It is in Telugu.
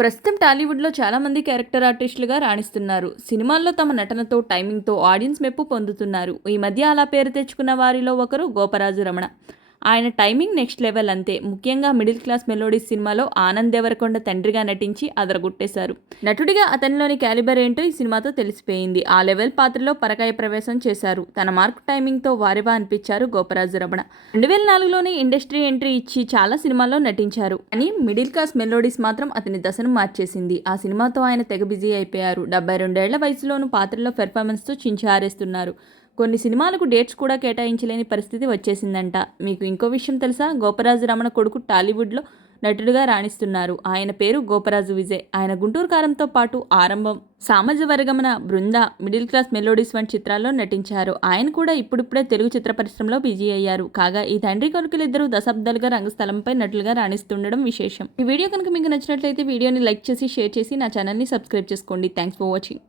ప్రస్తుతం టాలీవుడ్లో చాలామంది క్యారెక్టర్ ఆర్టిస్టులుగా రాణిస్తున్నారు. సినిమాల్లో తమ నటనతో టైమింగ్తో ఆడియన్స్ మెప్పు పొందుతున్నారు. ఈ మధ్య అలా పేరు తెచ్చుకున్న వారిలో ఒకరు గోపరాజు రమణ. ఆయన టైమింగ్ నెక్స్ట్ లెవెల్ అంతే. ముఖ్యంగా మిడిల్ క్లాస్ మెలోడీస్ సినిమాలో ఆనంద్ దేవరకొండ తండ్రిగా నటించి అదరగొట్టేశారు. నటుడిగా అతనిలోని క్యాలిబర్ ఏంటో ఈ సినిమాతో తెలిసిపోయింది. ఆ లెవెల్ పాత్రలో పరకాయ ప్రవేశం చేశారు. తన మార్క్ టైమింగ్తో వారివా అనిపించారు గోపరాజు రమణ. రెండు వేల నాలుగులోనే ఇండస్ట్రీ ఎంట్రీ ఇచ్చి చాలా సినిమాల్లో నటించారు. కానీ మిడిల్ క్లాస్ మెలోడీస్ మాత్రం అతని దశను మార్చేసింది. ఆ సినిమాతో ఆయన తెగ బిజీ అయిపోయారు. డెబ్బై రెండేళ్ళ వయసులోనూ పాత్రలో పెర్ఫార్మెన్స్తో చించారేస్తున్నారు. కొన్ని సినిమాలకు డేట్స్ కూడా కేటాయించలేని పరిస్థితి వచ్చేసిందంట. మీకు ఇంకో విషయం తెలుసా? గోపరాజు రమణ కొడుకు టాలీవుడ్లో నటుడుగా రాణిస్తున్నారు. ఆయన పేరు గోపరాజు విజయ్. ఆయన గుంటూరు కారంతో పాటు Aarambham Samajavaragamana Brinda Middle Class Melodies వంటి చిత్రాల్లో నటించారు. ఆయన కూడా ఇప్పుడిప్పుడే తెలుగు చిత్ర పరిశ్రమలో బిజీ అయ్యారు. కాగా ఈ తండ్రి కొడుకులిద్దరూ దశాబ్దాలుగా రంగస్థలంపై నటులుగా రాణిస్తుండడం విశేషం. ఈ వీడియో కనుక మీకు నచ్చినట్లయితే వీడియోని లైక్ చేసి షేర్ చేసి నా ఛానల్ని సబ్స్క్రైబ్ చేసుకోండి. Thanks for watching.